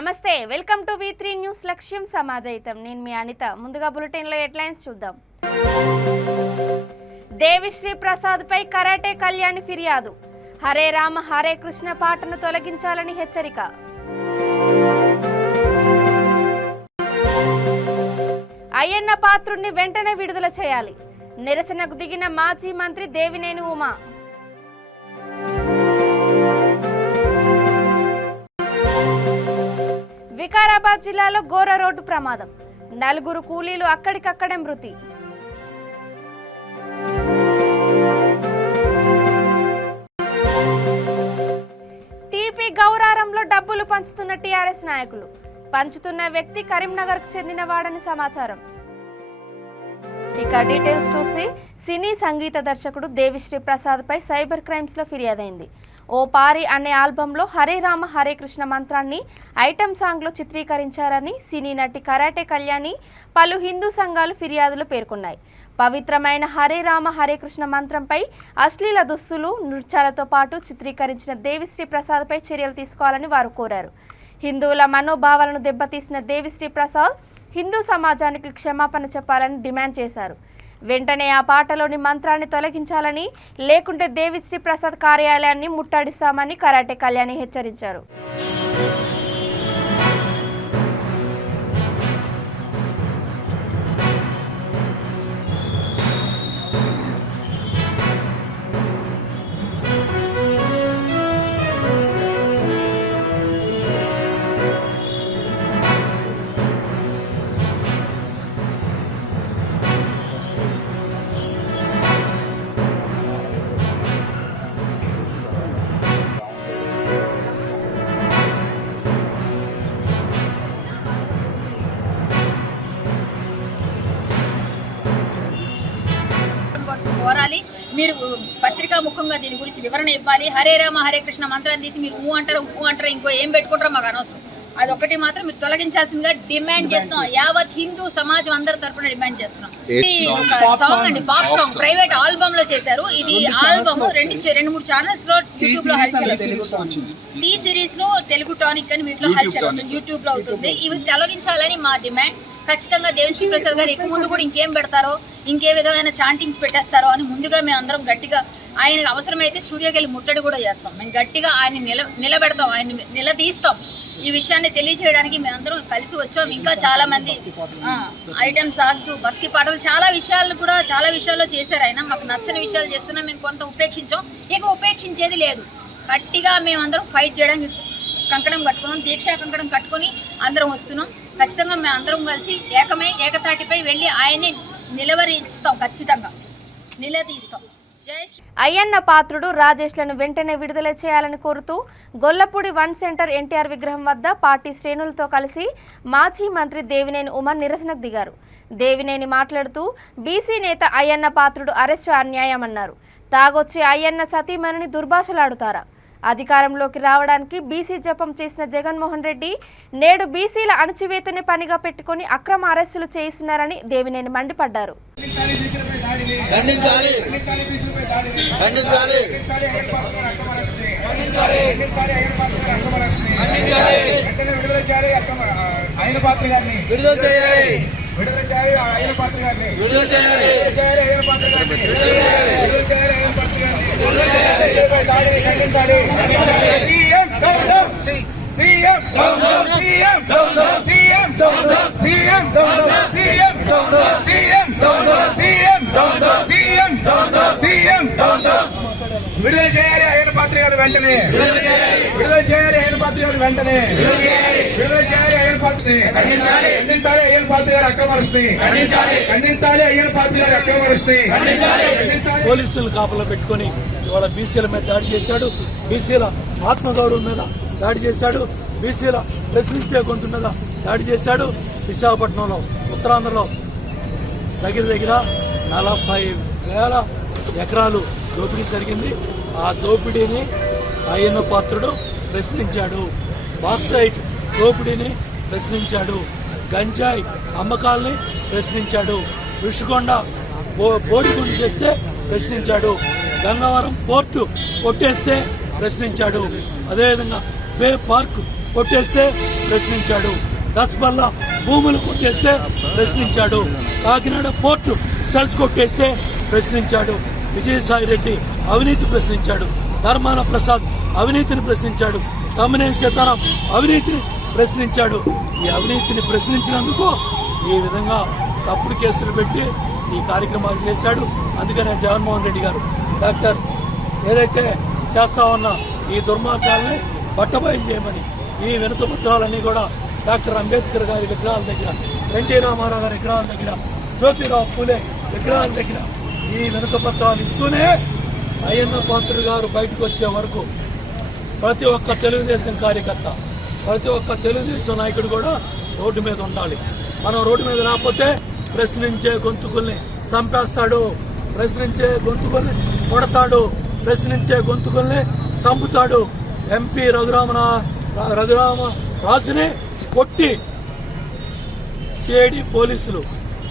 నమస్తే welcome to V3 news లక్ష్యం సమాజయితం నేను మీ అనిత ముందుగా బులెటిన్ లో హెడ్లైన్స్ చూద్దాం దేవిశ్రీ ప్రసాద్ పై కరాటే కళ్యాణి ఫిర్యాదు హరే రామ హరే కృష్ణ పాటను తొలగించాలని హెచ్చరిక అయ్యన్న పాత్రుడిని వెంటనే విడుదల చేయాలి నిరసనకు దిగిన మాజీ మంత్రి దేవినేని ఉమా వికారాబాద్ జిల్లాలో ఘోర రోడ్డు ప్రమాదం 4 కూలీలు అక్కడికక్కడే మృతి టీపీ గౌరారంలో డబ్బులు పంచుతున్న టీఆర్ఎస్ నాయకులు పంచుతున్న వ్యక్తి కరీంనగర్కు చెందినవాడని సమాచారం ఇక డీటెయిల్స్ చూసి సినీ సంగీత దర్శకుడు దేవిశ్రీ ప్రసాద్ పై సైబర్ క్రైమ్స్ లో ఫిర్యాదైంది ఓ పారి అనే ఆల్బంలో హరే రామ హరే కృష్ణ మంత్రాన్ని ఐటమ్ సాంగ్లో చిత్రీకరించారని సినీ నటి కరాటే కళ్యాణి పలు హిందూ సంఘాలు ఫిర్యాదులు పేర్కొన్నాయి పవిత్రమైన హరే రామ హరే కృష్ణ మంత్రంపై అశ్లీల దుస్తులు నృత్యాలతో పాటు చిత్రీకరించిన దేవిశ్రీ ప్రసాద్పై చర్యలు తీసుకోవాలని వారు కోరారు హిందువుల మనోభావాలను దెబ్బతీసిన దేవిశ్రీ ప్రసాద్ హిందూ సమాజానికి క్షమాపణ చెప్పాలని డిమాండ్ చేశారు వెంటనే ఆ పాటలోని మంత్రాన్ని తొలగించాలని లేకుంటే దేవిశ్రీ ప్రసాద్ కార్యాలయాన్ని ముట్టడిస్తామని కరాటే కళ్యాణి హెచ్చరించారు కోరాలి మీరు పత్రికా ముఖంగా దీని గురించి వివరణ ఇవ్వాలి హరే రామ హరే కృష్ణ మంత్రాన్ని తీసి మీరు ఊ అంటారు ఇంకో ఏం పెట్టుకుంటారో మాకు అనవసరం అదొక్కటి మాత్రం మీరు తొలగించాల్సిందిగా డిమాండ్ చేస్తున్నాం యావత్ హిందూ సమాజం అందరి తరపున డిమాండ్ చేస్తున్నాం సాంగ్ అండి పాప్ సాంగ్ ప్రైవేట్ ఆల్బమ్ లో చేశారు ఇది ఆల్బమ్ 2-3 ఛానల్స్ లో యూట్యూబ్ లో టీ సిరీస్ లో తెలుగు టానిక్ అని వీటిలో యూట్యూబ్ లో అవుతుంది ఇవి తొలగించాలని మా డిమాండ్ ఖచ్చితంగా దేవిశ్రీ ప్రసాద్ గారు ఎక్కువ ముందు కూడా ఇంకేం పెడతారో ఇంకే విధమైన చాంటింగ్స్ పెట్టేస్తారో అని ముందుగా మేము అందరం గట్టిగా ఆయన అవసరమైతే స్టూడియోకి వెళ్ళి ముట్టడి కూడా చేస్తాం మేము గట్టిగా ఆయన నిలబెడతాం ఆయన నిలదీస్తాం ఈ విషయాన్ని తెలియజేయడానికి మేమందరం కలిసి వచ్చాం ఇంకా చాలా మంది ఐటమ్ సాంగ్స్ భక్తి పాటలు చాలా విషయాల్లో చేశారు ఆయన మాకు నచ్చని విషయాలు చేస్తున్నాం మేము కొంత ఉపేక్షించాం ఇక ఉపేక్షించేది లేదు గట్టిగా మేమందరం ఫైట్ చేయడానికి కంకణం కట్టుకున్నాం దీక్షా కంకణం కట్టుకొని అందరం వస్తున్నాం ఖచ్చితంగా మేము అందరం కలిసి ఏకతాటిపై వెళ్ళి ఆయన్ని నిలవరిస్తాం ఖచ్చితంగా నిలదీస్తాం అయ్యన్న పాత్రుడు రాజేష్లను వెంటనే విడుదల చేయాలని కోరుతూ గొల్లపూడి 1 సెంటర్ ఎన్టీఆర్ విగ్రహం వద్ద పార్టీ శ్రేణులతో కలిసి మాజీ మంత్రి దేవినేని ఉమా నిరసనకు దిగారు దేవినేని మాట్లాడుతూ బీసీ నేత అయ్యన్న పాత్రుడు అరెస్టు అన్యాయమన్నారు తాగొచ్చి అయ్యన్న సతీమణిని దుర్భాషలాడుతారా అధికారంలోకి రావడానికి బీసీ జపం చేసిన జగన్మోహన్ రెడ్డి నేడు బీసీల అణచివేతనే పనిగా పెట్టుకుని అక్రమ అరెస్టులు చేయిస్తున్నారని దేవినేని మండిపడ్డారు విడుదల చేయాలి అయ్యన్న పాత్ర గారు వెంటనే విడుదల చేయాలి అయ్యన్న పాత్ర గారు వెంటనే విడుదల చేయాలి అయ్యన్న పాత్రని ఖండించాలి అయ్యన్న పాత్ర గారు అక్రమరిని ఖండించాలి అయ్యన్న పాత్ర గారు అక్రమరిని పోలీసులు కాపలా పెట్టుకుని ఇవాళ బీసీల మీద దాడి చేశాడు బీసీల ఆత్మగౌరవం మీద దాడి చేశాడు బీసీల ప్రశ్నించే గొంతు మీద దాడి చేశాడు విశాఖపట్నంలో ఉత్తరాంధ్రలో దగ్గర 40,000 ఎకరాలు దోపిడీ జరిగింది ఆ దోపిడీని అయ్యన్న పాత్రుడు ప్రశ్నించాడు బాక్సైట్ దోపిడీని ప్రశ్నించాడు గంజాయి అమ్మకాల్ని ప్రశ్నించాడు ఋషికొండ బోడిగుండు చేస్తే ప్రశ్నించాడు గంగవరం పోర్టు కొట్టేస్తే ప్రశ్నించాడు అదేవిధంగా బే పార్క్ కొట్టేస్తే ప్రశ్నించాడు. దస్బల్లా భూములు కొట్టేస్తే ప్రశ్నించాడు. కాకినాడ పోర్టు సెల్స్ కొట్టేస్తే ప్రశ్నించాడు. విజయసాయిరెడ్డి అవినీతి ప్రశ్నించాడు. ధర్మాన ప్రసాద్ అవినీతిని ప్రశ్నించాడు. తమ్మినేని సీతారాం అవినీతిని ప్రశ్నించాడు. ఈ అవినీతిని ప్రశ్నించినందుకు ఈ విధంగా తప్పుడు కేసులు పెట్టి ఈ కార్యక్రమాలు చేశాడు. అందుకనే జగన్మోహన్ రెడ్డి గారు డాక్టర్ ఏదైతే చేస్తా ఉన్నా ఈ దుర్మార్గాల్ని బట్టబయలు చేయమని ఈ వినతి పత్రాలన్నీ కూడా డాక్టర్ అంబేద్కర్ గారి విగ్రహాల దగ్గర, ఎన్టీ రామారావు గారి విగ్రహాల దగ్గర, జ్యోతిరావు పూలే విగ్రహాల దగ్గర ఈ వినతి పత్రాలు ఇస్తూనే అయ్యన్న పాత్రుడు గారు బయటకు వచ్చే వరకు ప్రతి ఒక్క తెలుగుదేశం కార్యకర్త, ప్రతి ఒక్క తెలుగుదేశం నాయకుడు కూడా రోడ్డు మీద ఉండాలి. మనం రోడ్డు మీద రాకపోతే ప్రశ్నించే గొంతుకుల్ని చంపేస్తాడు, ప్రశ్నించే గొంతుకుల్ని కొడతాడు, ప్రశ్నించే గొంతుకుల్ని చంపుతాడు. ఎంపీ రఘురామరాజుని కొట్టి సిఐడి పోలీసులు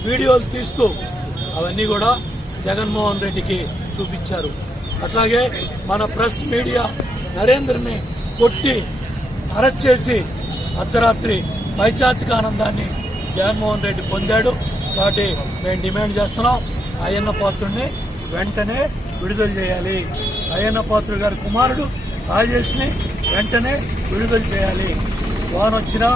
వీడియోలు తీస్తూ అవన్నీ కూడా జగన్మోహన్ రెడ్డికి చూపించారు. అట్లాగే మన ప్రెస్ మీడియా నరేంద్రని కొట్టి అరెస్ట్ చేసి అర్ధరాత్రి పైచాచిక ఆనందాన్ని జగన్మోహన్ రెడ్డి పొందాడు. కాబట్టి మేము డిమాండ్ చేస్తున్నాం, అయ్యన్న పాత్రుడిని వెంటనే విడుదల చేయాలి. అయ్యన్న పాత్రుడు గారి కుమారుడు రాజేష్ని వెంటనే విడుదల చేయాలి. వానొచ్చినా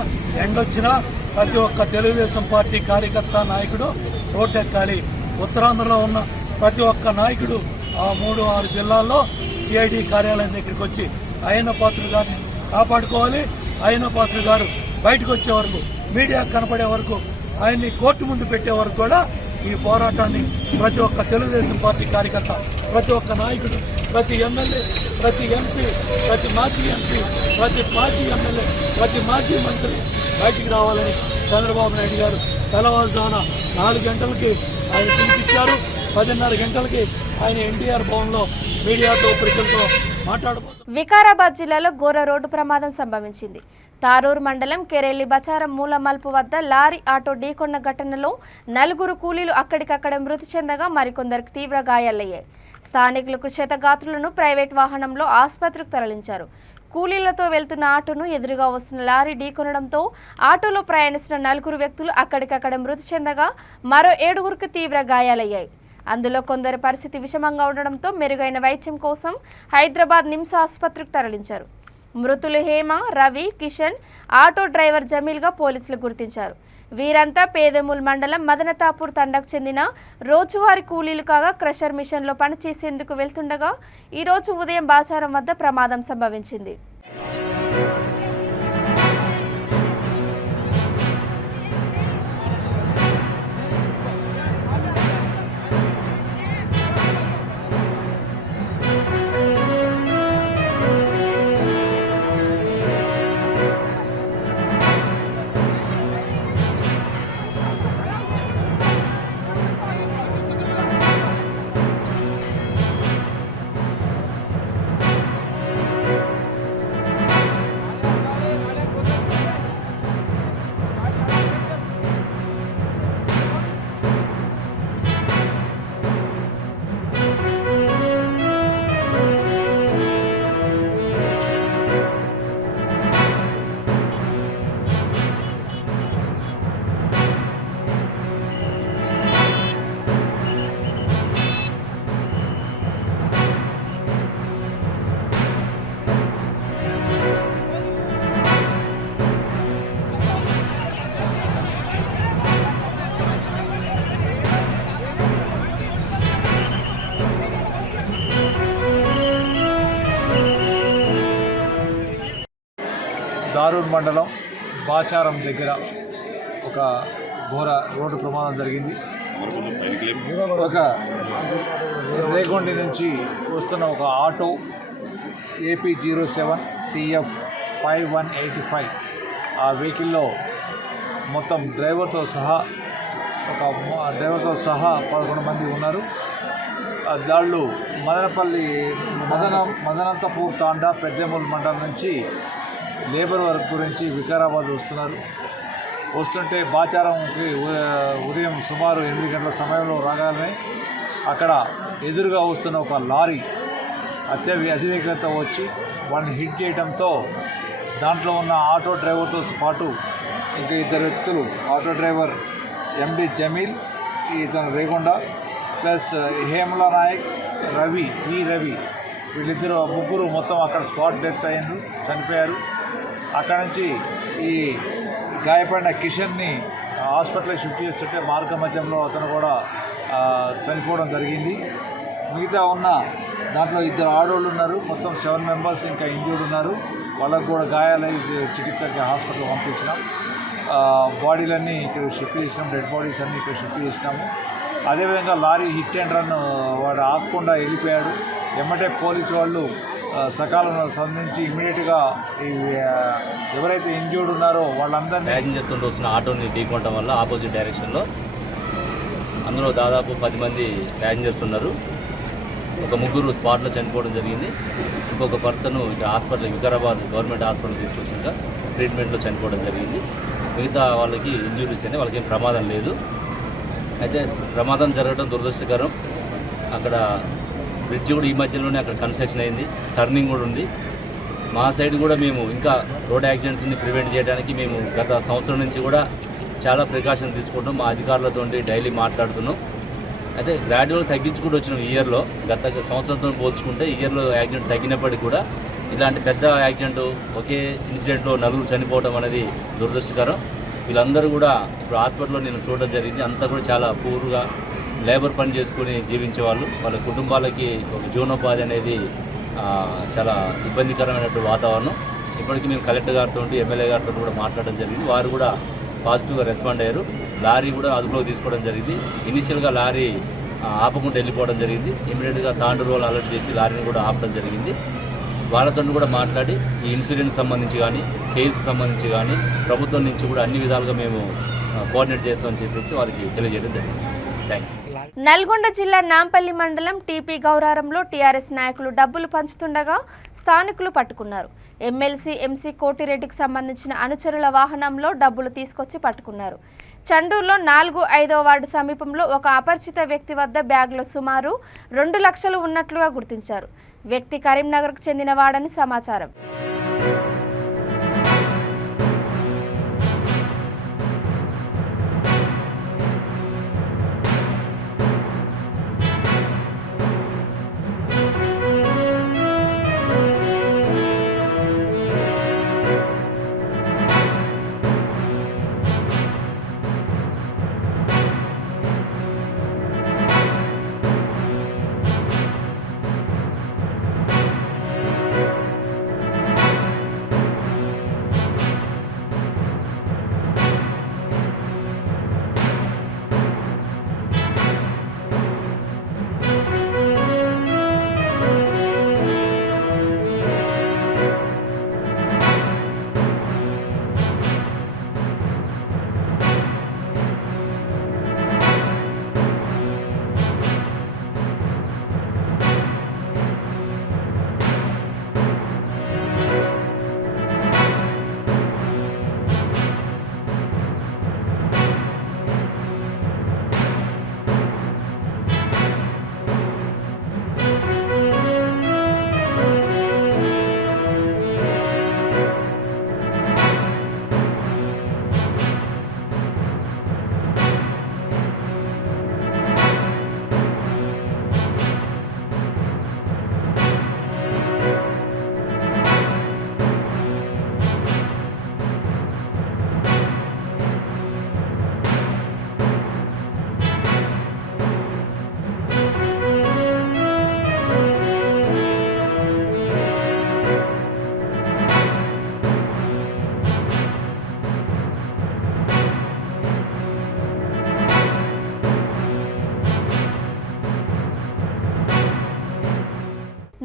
ఎండొచ్చినా ప్రతి ఒక్క తెలుగుదేశం పార్టీ కార్యకర్త నాయకుడు రోడ్డెక్కాలి. ఉత్తరాంధ్రలో ఉన్న ప్రతి ఒక్క నాయకుడు ఆ 3-6 జిల్లాల్లో సిఐడి కార్యాలయం దగ్గరికి వచ్చి అయ్యన్న పాత్రుడు గారిని కాపాడుకోవాలి. అయ్యన్న పాత్రుడు గారు బయటకు వచ్చే వరకు, మీడియా కనపడే వరకు, ఆయన్ని కోర్టు ముందు పెట్టే వరకు కూడా ఈ పోరాటాన్ని ప్రతి ఒక్క తెలుగుదేశం పార్టీ కార్యకర్త, ప్రతి ఒక్క నాయకుడు, ప్రతి ఎమ్మెల్యే, ప్రతి ఎంపీ, ప్రతి మాజీ ఎంపీ, ప్రతి మాజీ ఎమ్మెల్యే, ప్రతి మాజీ మంత్రి బయటికి రావాలని చంద్రబాబు నాయుడు గారు తెల్లవారుజామున 4 గంటలకి ఆయన పిలిపించారు. 10:30 గంటలకి ఆయన ఎన్టీఆర్ భవన్లో మీడియాతో ప్రజలతో మాట్లాడబోతున్నారు. వికారాబాద్ జిల్లాలో ఘోర రోడ్డు ప్రమాదం సంభవించింది. తారూరు మండలం కెరెల్లి బచారం మూల మలుపు వద్ద లారీ ఆటో ఢీకొన్న ఘటనలో 4 కూలీలు అక్కడికక్కడే మృతి చెందగా మరికొందరికి తీవ్ర గాయాలయ్యాయి. స్థానికులకు క్షతగాత్రులను ప్రైవేట్ వాహనంలో ఆసుపత్రికి తరలించారు. కూలీలతో వెళ్తున్న ఆటోను ఎదురుగా వస్తున్న లారీ ఢీకొనడంతో ఆటోలో ప్రయాణిస్తున్న 4 వ్యక్తులు అక్కడికక్కడే మృతి చెందగా మరో 7గురికి తీవ్ర గాయాలయ్యాయి. అందులో కొందరి పరిస్థితి విషమంగా ఉండడంతో మెరుగైన వైద్యం కోసం హైదరాబాద్ నిమ్స్ ఆసుపత్రికి తరలించారు. మృతులు హేమ, రవి, కిషన్, ఆటో డ్రైవర్ జమీల్గా పోలీసులు గుర్తించారు. వీరంతా పేదెమూల్ మండలం మదనతాపూర్ తండాకు చెందిన రోజువారీ కూలీలు కాగా క్రషర్ మిషన్లో పనిచేసేందుకు వెళ్తుండగా ఈరోజు ఉదయం బాచారం వద్ద ప్రమాదం సంభవించింది. దారూర్ మండలం బాచారం దగ్గర ఒక ఘోర రోడ్డు ప్రమాదం జరిగింది. ఒక రేగొండి నుంచి వస్తున్న ఒక ఆటో AP07 TF 5185 ఆ వెహికల్లో మొత్తం డ్రైవర్తో సహా 11 మంది ఉన్నారు. దాళ్ళు మదనంతపూర్ తాండా పెద్దెమూల్ మండలం నుంచి లేబర్ వర్క్ గురించి వికారాబాద్ వస్తుంటే బాచారంకి ఉదయం సుమారు 8 గంటల సమయంలో రాగానే అక్కడ ఎదురుగా వస్తున్న ఒక లారీ అతివేగంతో వచ్చి వాళ్ళని హిట్ చేయడంతో దాంట్లో ఉన్న ఆటో డ్రైవర్తో పాటు ఇంకా ఇద్దరు వ్యక్తులు, ఆటో డ్రైవర్ ఎండి జమీల్, ఇతను రేగొండ, ప్లస్ హేమలా నాయక్, రవి వీళ్ళిద్దరు ముగ్గురు మొత్తం అక్కడ స్పాట్ డెత్ అయ్యారు, చనిపోయారు. అక్కడ నుంచి ఈ గాయపడిన కిషన్ని హాస్పిటల్కి షిఫ్ట్ చేస్తుంటే మార్గ మధ్యంలో అతను కూడా చనిపోవడం జరిగింది. మిగతా ఉన్న దాంట్లో ఇద్దరు ఆడవాళ్ళు ఉన్నారు, మొత్తం 7 మెంబర్స్ ఇంకా ఇంజ్యూర్డ్ ఉన్నారు. వాళ్ళకు కూడా గాయాలై చికిత్సకి హాస్పిటల్ పంపించినాం. బాడీలన్నీ ఇక్కడ షిఫ్ట్ చేసినాం, డెడ్ బాడీస్ అన్నీ ఇక్కడ షిఫ్ట్ చేసినాము. అదేవిధంగా లారీ హిట్ అండ్ రన్, వాడు ఆగకుండా వెళ్ళిపోయాడు. ఎమ్మటే పోలీసు వాళ్ళు సకాలంలో స్పందించి ఇమీడియట్గా ఎవరైతే ఇంజ్యూర్డ్ ఉన్నారో వాళ్ళందరినీ ప్యాసింజర్తో వస్తున్న ఆటోని ఢీకొనడం వల్ల ఆపోజిట్ డైరెక్షన్లో అందులో దాదాపు 10 మంది ప్యాసింజర్స్ ఉన్నారు. ఒక ముగ్గురు స్పాట్లో చనిపోవడం జరిగింది. ఇంకొక పర్సన్ ఇక్కడ హాస్పిటల్, వికారాబాద్ గవర్నమెంట్ హాస్పిటల్ తీసుకొచ్చాక ట్రీట్మెంట్లో చనిపోవడం జరిగింది. మిగతా వాళ్ళకి ఇంజురీస్ అయినా, వాళ్ళకి ఏం ప్రమాదం లేదు. అయితే ప్రమాదం జరగడం దురదృష్టకరం. అక్కడ బ్రిడ్జ్ కూడా ఈ మధ్యలోనే అక్కడ కన్స్ట్రక్షన్ అయింది, టర్నింగ్ కూడా ఉంది. మా సైడ్ కూడా మేము ఇంకా రోడ్ యాక్సిడెంట్స్ని ప్రివెంట్ చేయడానికి మేము గత సంవత్సరం నుంచి కూడా చాలా ప్రికాషన్ తీసుకుంటాం. మా అధికారులతో డైలీ మాట్లాడుతున్నాం. అయితే గ్రాడ్యువల్గా తగ్గించుకుంటూ వచ్చినాం. ఇయర్లో గత సంవత్సరంతో పోల్చుకుంటే ఇయర్లో యాక్సిడెంట్ తగ్గినప్పటికీ కూడా ఇలాంటి పెద్ద యాక్సిడెంట్ ఒకే ఇన్సిడెంట్లో 4 చనిపోవడం అనేది దురదృష్టకరం. వీళ్ళందరూ కూడా ఇప్పుడు హాస్పిటల్లో నేను చూడడం జరిగింది. అంతా కూడా చాలా పూర్గా లేబర్ పని చేసుకుని జీవించేవాళ్ళు. వాళ్ళ కుటుంబాలకి ఒక జీవనోపాధి అనేది చాలా ఇబ్బందికరమైనటువంటి వాతావరణం. ఇప్పటికీ మేము కలెక్టర్ గారితో, ఎమ్మెల్యే గారితో కూడా మాట్లాడడం జరిగింది. వారు కూడా పాజిటివ్గా రెస్పాండ్ అయ్యారు. లారీ కూడా అదుపులోకి తీసుకోవడం జరిగింది. ఇనిషియల్గా లారీ ఆపకుండా వెళ్ళిపోవడం జరిగింది. ఇమీడియట్గా తాండూరు అలర్ట్ చేసి లారీని కూడా ఆపడం జరిగింది. వాళ్ళతో కూడా మాట్లాడి ఈ ఇన్సూరెన్స్ సంబంధించి కానీ, కేసు సంబంధించి కానీ ప్రభుత్వం నుంచి కూడా అన్ని విధాలుగా మేము కోఆర్డినేట్ చేస్తామని చెప్పేసి వారికి తెలియజేయడం జరిగింది. Thank you. నల్గొండ జిల్లా నాంపల్లి మండలం టీపీ గౌరారంలో టీఆర్ఎస్ నాయకులు డబ్బులు పంచుతుండగా స్థానికులు పట్టుకున్నారు. ఎమ్మెల్సీ ఎంసీ కోటిరెడ్డికి సంబంధించిన అనుచరుల వాహనంలో డబ్బులు తీసుకొచ్చి పట్టుకున్నారు. చండూరులో 4-5వ వార్డు సమీపంలో ఒక అపరిచిత వ్యక్తి వద్ద బ్యాగ్లో సుమారు 2 లక్షలు ఉన్నట్లుగా గుర్తించారు. వ్యక్తి కరీంనగర్కు చెందినవాడని సమాచారం.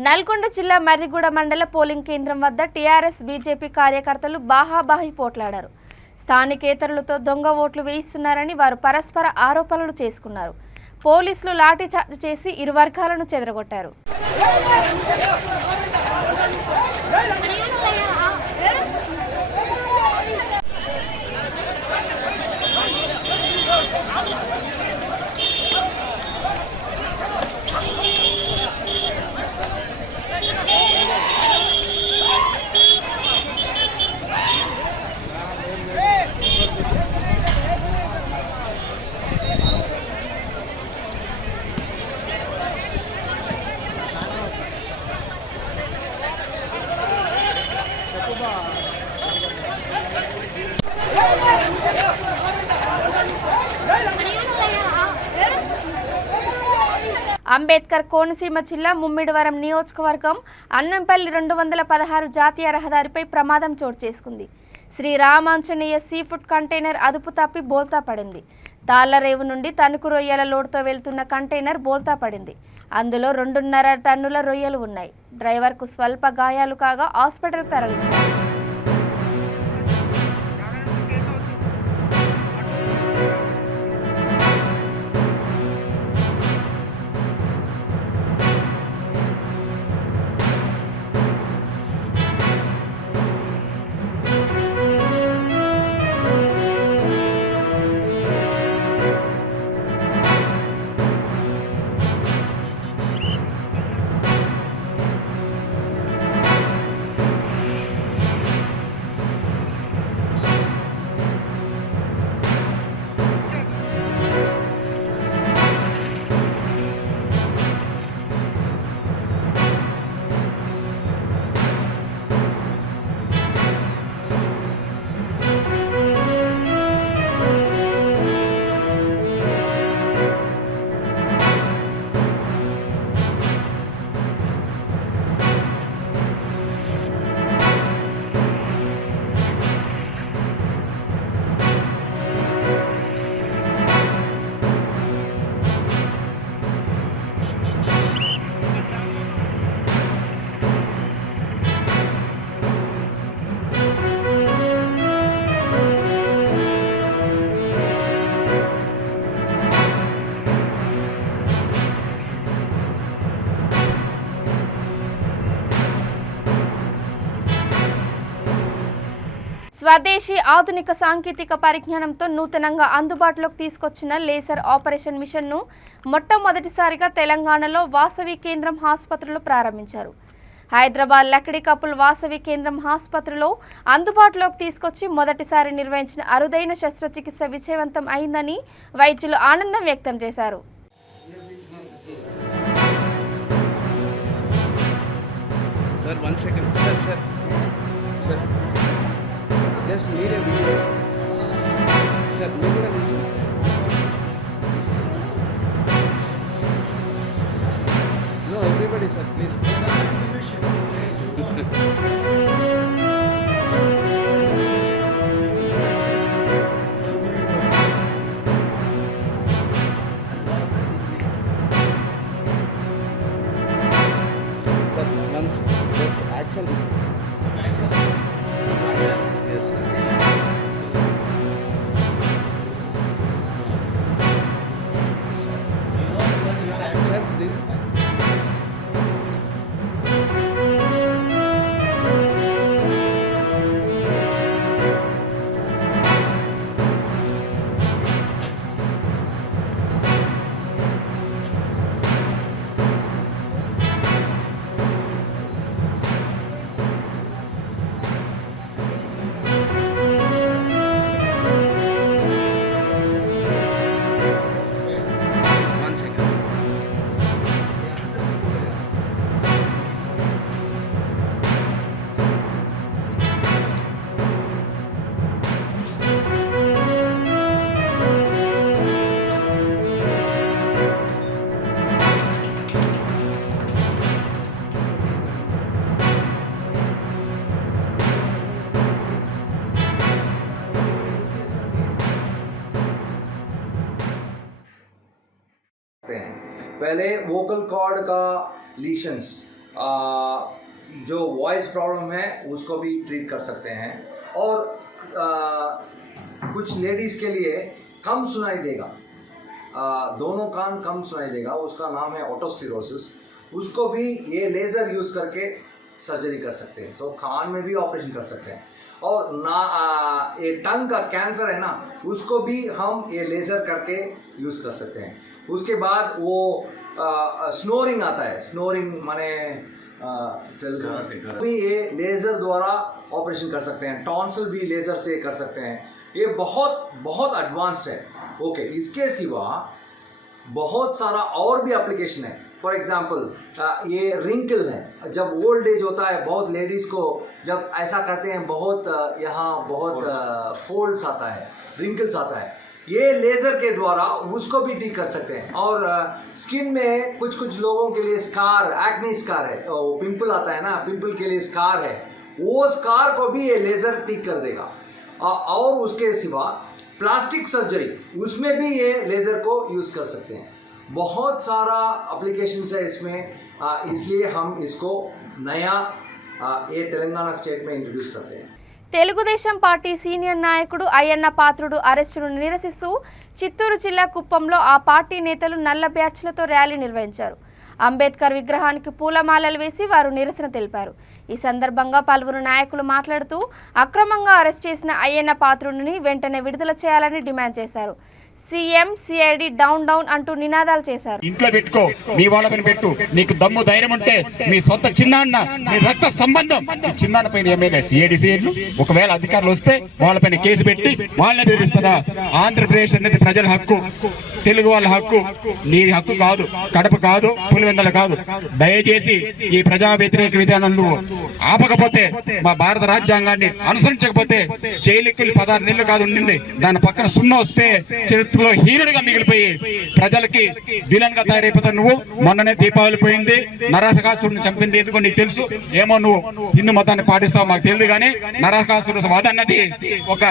నల్గొండ జిల్లా మర్రిగూడ మండల పోలింగ్ కేంద్రం వద్ద టీఆర్ఎస్ బీజేపీ కార్యకర్తలు బాహాబాహి పోట్లాడారు. స్థానికేతరులతో దొంగ ఓట్లు వేయిస్తున్నారని వారు పరస్పర ఆరోపణలు చేసుకున్నారు. పోలీసులు లాఠీచార్జ్ చేసి ఇరు వర్గాలను చెదరగొట్టారు. అంబేద్కర్ కోనసీమ జిల్లా ముమ్మిడివరం నియోజకవర్గం అన్నంపల్లి 216 జాతీయ రహదారిపై ప్రమాదం చోటు చేసుకుంది. శ్రీ రామాంజనేయ సీఫుడ్ కంటైనర్ అదుపు తప్పి బోల్తా పడింది. తాళ్లరేవు నుండి తణుకు రొయ్యల లోడుతో వెళ్తున్న కంటైనర్ బోల్తా పడింది. అందులో 2.5 టన్నుల రొయ్యలు ఉన్నాయి. డ్రైవర్కు స్వల్ప గాయాలు కాగా హాస్పిటల్కు తరలించారు. స్వదేశీ ఆధునిక సాంకేతిక పరిజ్ఞానంతో నూతనంగా అందుబాటులోకి తీసుకొచ్చిన లేజర్ ఆపరేషన్ మిషన్ను మొట్టమొదటిసారిగా తెలంగాణలో వాసవి కేంద్రం ఆసుపత్రిలో ప్రారంభించారు. హైదరాబాద్ లక్డీ కపుల్ వాసవి కేంద్రం ఆసుపత్రిలో అందుబాటులోకి తీసుకొచ్చి మొదటిసారి నిర్వహించిన అరుదైన శస్త్రచికిత్స విజయవంతం అయిందని వైద్యులు ఆనందం వ్యక్తం చేశారు. Sir, 1 second. Sir. Just need a video. Sir, make it a video. No, everybody, sir, please. Sir, once, just action. Yes, sir. Sir, this. One second. पहले वोकल कॉर्ड का लीशंस जो वॉइस प्रॉब्लम है उसको भी ट्रीट कर सकते हैं और कुछ लेडीज़ के लिए कम सुनाई देगा, दोनों कान कम सुनाई देगा, उसका नाम है ओटोस्क्लेरोसिस। उसको भी ये लेज़र यूज़ करके सर्जरी कर सकते हैं। सो कान में भी ऑपरेशन कर सकते हैं। और ना ये टंग का कैंसर है ना, उसको भी हम ये लेज़र करके यूज़ कर सकते हैं। उसके बाद वो स्नोरिंग आता है, स्नोरिंग माने भी ये लेज़र द्वारा ऑपरेशन कर सकते हैं। टॉन्सिल भी लेज़र से कर सकते हैं। ये बहुत बहुत एडवांस्ड है। ओके, इसके सिवा बहुत सारा और भी एप्लीकेशन है। फॉर एग्जांपल ये रिंकल है, जब ओल्ड एज होता है बहुत लेडीज़ को जब ऐसा करते हैं बहुत यहाँ बहुत फोल्ड्स आता है, रिंकल्स आता है। ये लेज़र के द्वारा उसको भी ठीक कर सकते हैं। और स्किन में कुछ लोगों के लिए स्कार, एक्ने स्कार है, पिंपल आता है ना, पिंपल के लिए स्कार है, वो स्कार को भी ये लेज़र ठीक कर देगा। और उसके सिवा प्लास्टिक सर्जरी, उसमें भी ये लेज़र को यूज़ कर सकते हैं। बहुत सारा एप्लीकेशंस है इसमें, इसलिए हम इसको नया ये तेलंगाना स्टेट में इंट्रोड्यूस करते हैं। తెలుగుదేశం పార్టీ సీనియర్ నాయకుడు అయ్యన్న పాత్రుడు అరెస్టును నిరసిస్తూ చిత్తూరు జిల్లా కుప్పంలో ఆ పార్టీ నేతలు నల్ల బ్యాచ్లతో ర్యాలీ నిర్వహించారు. అంబేద్కర్ విగ్రహానికి పూలమాలలు వేసి వారు నిరసన తెలిపారు. ఈ సందర్భంగా పలువురు నాయకులు మాట్లాడుతూ అక్రమంగా అరెస్ట్ చేసిన అయ్యన్న పాత్రుడిని వెంటనే విడుదల చేయాలని డిమాండ్ చేశారు. సీఎం సిఐడి డౌన్ డౌన్ అంటూ నినాదాలు చేశారు. ఇంట్లో పెట్టుకో, మీ వాళ్ళని పెట్టు, నీకు దమ్ము ధైర్యం ఉంటే మీ సొంత చిన్నాన్న, మీ రక్త సంబంధం ఈ చిన్నాన్న పైన ఎమ్మెల్యే సిఐడిలు ఒకవేళ అధికారులు వస్తే వాళ్ళపైన కేసు పెట్టి వాళ్ళని బెదిరిస్తారా? ఆంధ్రప్రదేశ్ అనేది ప్రజల హక్కు, తెలుగు వాళ్ళ హక్కు, నీ హక్కు కాదు, కడప కాదు, పులివెందల కాదు. దయచేసి ఈ ప్రజా వ్యతిరేక విధానాలను ఆపకపోతే, మా భారత రాజ్యాంగాన్ని అనుసరించకపోతే జైలుకి 16 నెలలు కాదు ఉండింది, దాని పక్కన 0 వస్తే చరిత్రలో హీనుడిగా మిగిలిపోయి ప్రజలకి విలన్ గా తయారైపోతావు నువ్వు. మొన్ననే దీపావళి పోయింది, నరకాసురుని చంపింది ఎందుకో నీకు తెలుసు. ఏమో నువ్వు హిందూ మతాన్ని పాటిస్తావు మాకు తెలియదు, కానీ నరకాసుర వధ అన్నది ఒక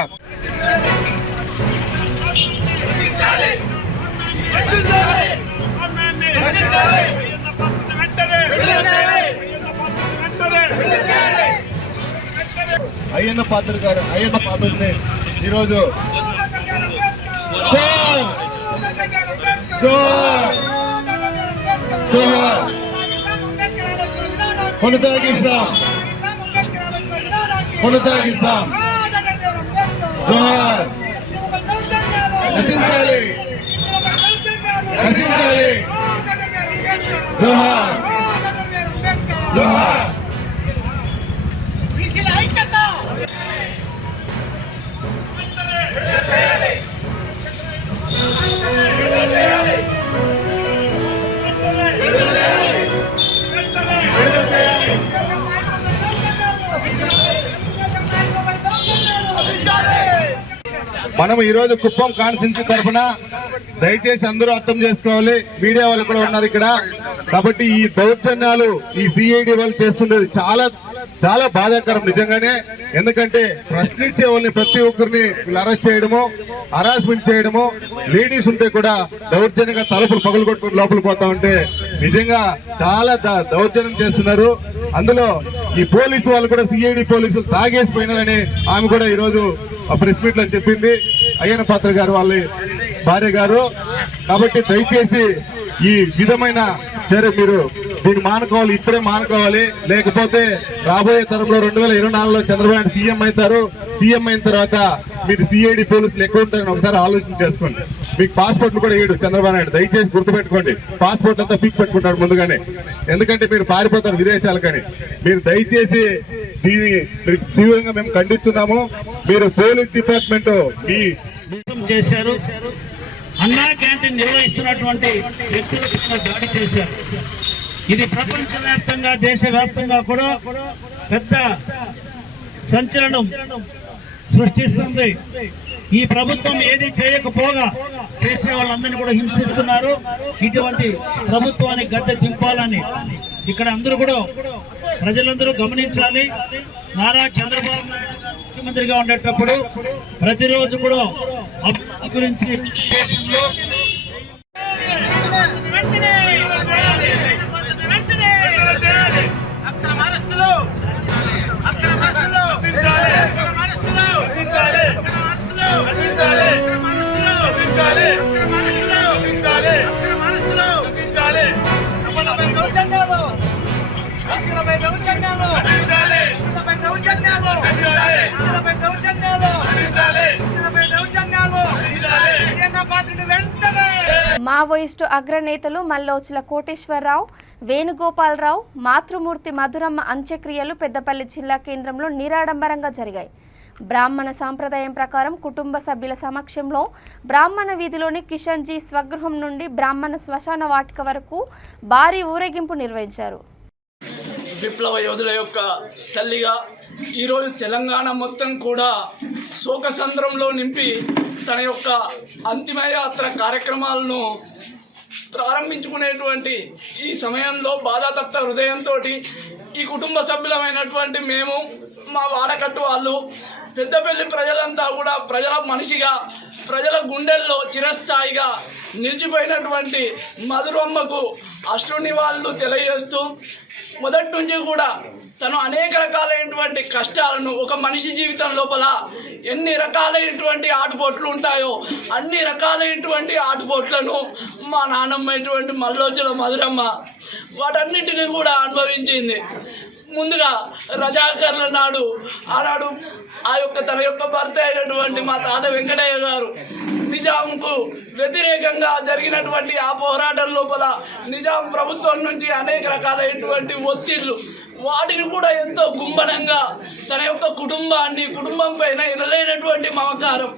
అయ్యన్న పాత్రుడిని ఈరోజు కొనసాగిస్తాం. నశించాలి, నశించాలి. జోహార్, జోహార్. మనం ఈరోజు కుప్పం కాన్స్టిట్యున్సీ తరఫున దయచేసి అందరూ అర్థం చేసుకోవాలి, మీడియా వాళ్ళు కూడా ఉన్నారు ఇక్కడ. కాబట్టి ఈ దౌర్జన్యాలు ఈ సిఐడి వాళ్ళు చేస్తుండేది చాలా చాలా బాధాకరం నిజంగానే. ఎందుకంటే ప్రశ్నించే వాళ్ళని ప్రతి ఒక్కరిని వీళ్ళు అరెస్ట్ చేయడము, హరాస్మెంట్ చేయడము, లేడీస్ ఉంటే కూడా దౌర్జన్యంగా తలుపులు పగులు కొట్టుకుని లోపలికి పోతా ఉంటే నిజంగా చాలా దౌర్జన్యం చేస్తున్నారు. అందులో ఈ పోలీసు వాళ్ళు కూడా సిఐడి పోలీసులు తాగేసిపోయినారని ఆమె కూడా ఈరోజు ప్రెస్ మీట్ లో చెప్పింది, అయ్యన్న పాత్ర గారు వాళ్ళ భార్య గారు. కాబట్టి దయచేసి ఈ విధమైన చర్య మీరు దీన్ని మానుకోవాలి, ఇప్పుడే మానుకోవాలి. లేకపోతే రాబోయే తరంలో 2024లో చంద్రబాబు సీఎం అవుతారు. సీఎం అయిన తర్వాత మీరు సిఐడి పోలీసులు ఎక్కువ ఉంటారని ఒకసారి ఆలోచన చేసుకోండి. మీకు పాస్పోర్ట్లు కూడా ఇయ్యడు చంద్రబాబు నాయుడు, దయచేసి గుర్తుపెట్టుకోండి. పాస్పోర్ట్ అంతా పీక్ పెట్టుకుంటాడు ముందుగానే, ఎందుకంటే మీరు పారిపోతారు విదేశాలకని. మీరు దయచేసి దీన్ని తీవ్రంగా మేము ఖండిస్తున్నాము. మీరు పోలీస్ డిపార్ట్మెంట్ చేశారు, అన్నా క్యాంటీన్ నిర్వహిస్తున్నటువంటి వ్యక్తుల దాడి చేశారు. ఇది ప్రపంచవ్యాప్తంగా, దేశవ్యాప్తంగా కూడా పెద్ద సంచలనం సృష్టిస్తుంది. ఈ ప్రభుత్వం ఏది చేయకపోగా చేసే వాళ్ళందరినీ కూడా హింసిస్తున్నారు. ఇటువంటి ప్రభుత్వాన్ని గద్దె దింపాలని ఇక్కడ అందరూ కూడా ప్రజలందరూ గమనించాలి. నారా చంద్రబాబు నాయుడు ముఖ్యమంత్రిగా ఉండేటప్పుడు ప్రతిరోజు కూడా అభివృద్ధి గురించి దేశంలో మావోయిస్టు అగ్రనేతలు మల్లోచుల కోటేశ్వరరావు, వేణుగోపాలరావు, మాతృమూర్తి మధురమ్మ అంత్యక్రియలు పెద్దపల్లి జిల్లా కేంద్రంలో నిరాడంబరంగా జరిగాయి. బ్రాహ్మణ సాంప్రదాయం ప్రకారం కుటుంబ సభ్యుల సమక్షంలో బ్రాహ్మణ వీధిలోని కిషన్జీ స్వగృహం నుండి బ్రాహ్మణ శ్మశాన వాటిక వరకు భారీ ఊరేగింపు నిర్వహించారు. విప్లవ యోధుల యొక్క తల్లిగా ఈరోజు తెలంగాణ మొత్తం కూడా శోకసంద్రంలో నింపి తన యొక్క అంతిమయాత్ర కార్యక్రమాలను ప్రారంభించుకునేటువంటి ఈ సమయంలో బాధాతప్త హృదయంతో ఈ కుటుంబ సభ్యులమైనటువంటి మేము, మా వాడకట్టు వాళ్ళు, పెద్దపల్లి ప్రజలంతా కూడా ప్రజల మనిషిగా, ప్రజల గుండెల్లో చిరస్థాయిగా నిలిచిపోయినటువంటి మధురమ్మకు అశ్రుని వాళ్ళు తెలియజేస్తూ, మొదటి నుంచి కూడా తను అనేక రకాలైనటువంటి కష్టాలను, ఒక మనిషి జీవితం లోపల ఎన్ని రకాలైనటువంటి ఆటుపోట్లు ఉంటాయో అన్ని రకాలైనటువంటి ఆటుపోట్లను మా నాన్నమ్మైనటువంటి మల్లోజుల మధురమ్మ వాటన్నిటిని కూడా అనుభవించింది. ముందుగా రజాకర్ల నాడు ఆనాడు తన యొక్క భర్త అయినటువంటి మా తాత వెంకటయ్య గారు నిజాంకు వ్యతిరేకంగా జరిగినటువంటి ఆ పోరాటం లోపల నిజాం ప్రభుత్వం నుంచి అనేక రకాలైనటువంటి ఒత్తిళ్లు, వాటిని కూడా ఎంతో గుంభనంగా తన యొక్క కుటుంబం పైన ఎనలేనటువంటి మమకారం,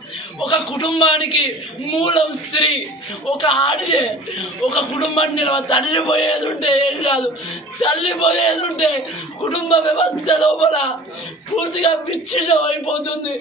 ఒక కుటుంబానికి మూలం స్త్రీ, ఒక ఆడియే, ఒక కుటుంబాన్ని తండ్రి పోయేది ఉంటే ఏం కాదు, తల్లి పోయేది ఉంటే కుటుంబ వ్యవస్థ లోపల పూర్తిగా విచ్ఛిన్నం అయిపోతుంది.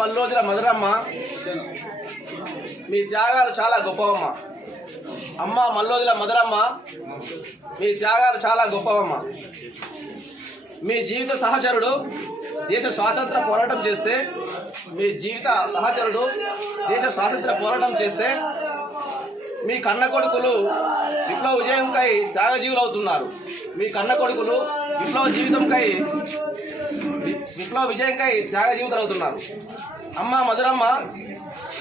మల్లోజుల మధురమ్మ, మీ త్యాగాలు చాలా గొప్పవమ్మ. అమ్మ మల్లోజుల మధురమ్మ, మీ త్యాగాలు చాలా గొప్పవమ్మ. మీ జీవిత సహచరుడు దేశ స్వాతంత్ర పోరాటం చేస్తే, మీ కన్న కొడుకులు విప్లవ విజయంకై త్యాగజీవులు అవుతున్నారు. మీ కన్న కొడుకులు విప్లవ విజయంకై త్యాగజీవితులు అవుతున్నారు. అమ్మ మధురమ్మ,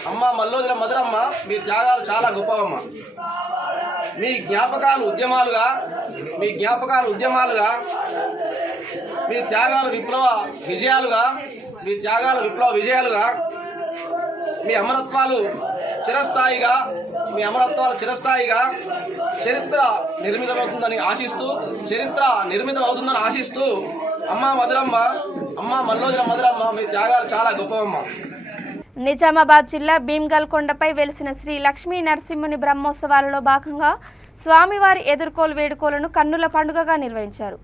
అమ్మ మల్లోజుల మధురమ్మ, మీ త్యాగాలు చాలా గొప్పవమ్మ. మీ జ్ఞాపకాలు ఉద్యమాలుగా, మీ త్యాగాలు విప్లవ విజయాలుగా, మీ అమరత్వాలు చిరస్థాయిగా చరిత్ర నిర్మితమవుతుందని ఆశిస్తూ అమ్మ మధురమ్మ, అమ్మ మల్లోజుల మధురమ్మ, మీ త్యాగాలు చాలా గొప్పవమ్మ. నిజామాబాద్ జిల్లా భీమ్గల్ కొండపై వెలిసిన శ్రీ లక్ష్మీ నరసింహుని బ్రహ్మోత్సవాలలో భాగంగా స్వామివారి ఎదుర్కోలు వేడుకోలను కన్నుల పండుగగా నిర్వహించారు.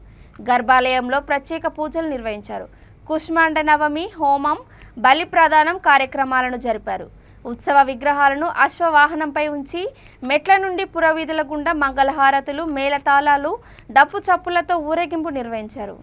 గర్భాలయంలో ప్రత్యేక పూజలు నిర్వహించారు. కుష్మాండ నవమి, హోమం, బలి ప్రదానం కార్యక్రమాలను జరిపారు. ఉత్సవ విగ్రహాలను అశ్వవాహనంపై ఉంచి మెట్ల నుండి పురవీధుల గుండా మంగళహారతులు, మేళతాళాలు, డప్పు చప్పులతో ఊరేగింపు నిర్వహించారు.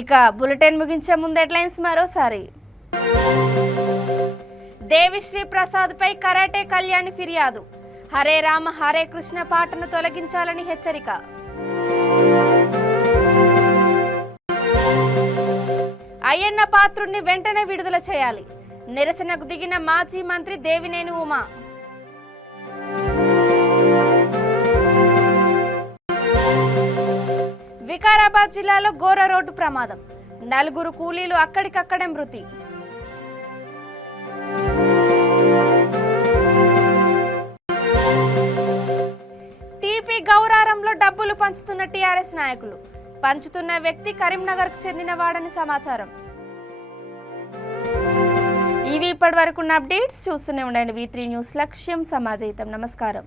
ఇక బులెటిన్ ముగించే ముందు హెడ్లైన్స్ మరోసారి. దేవిశ్రీ ప్రసాద్ పై కరాటే కళ్యాణి ఫిర్యాదు. హరే రామ హరే కృష్ణ పాటను తొలగించాలని హెచ్చరిక. అయ్యన్న పాత్రుడిని వెంటనే విడుదల చేయాలి. నిరసనకు దిగిన మాజీ మంత్రి దేవినేని ఉమా. వికారాబాద్ జిల్లాలో ఘోర రోడ్డు ప్రమాదం. 4 కూలీలు అక్కడికక్కడే మృతి. టీపీ గౌరారంలో డబ్బులు పంచుతున్న టీఆర్ఎస్ నాయకులు. పంచుతున్న వ్యక్తి కరీంనగర్కు చెందినవాడని సమాచారం. ఇవి ఇప్పటి వరకున్న అప్డేట్స్. చూస్తూనే ఉండండి V3 న్యూస్. లక్ష్యం సమాజహితం. నమస్కారం.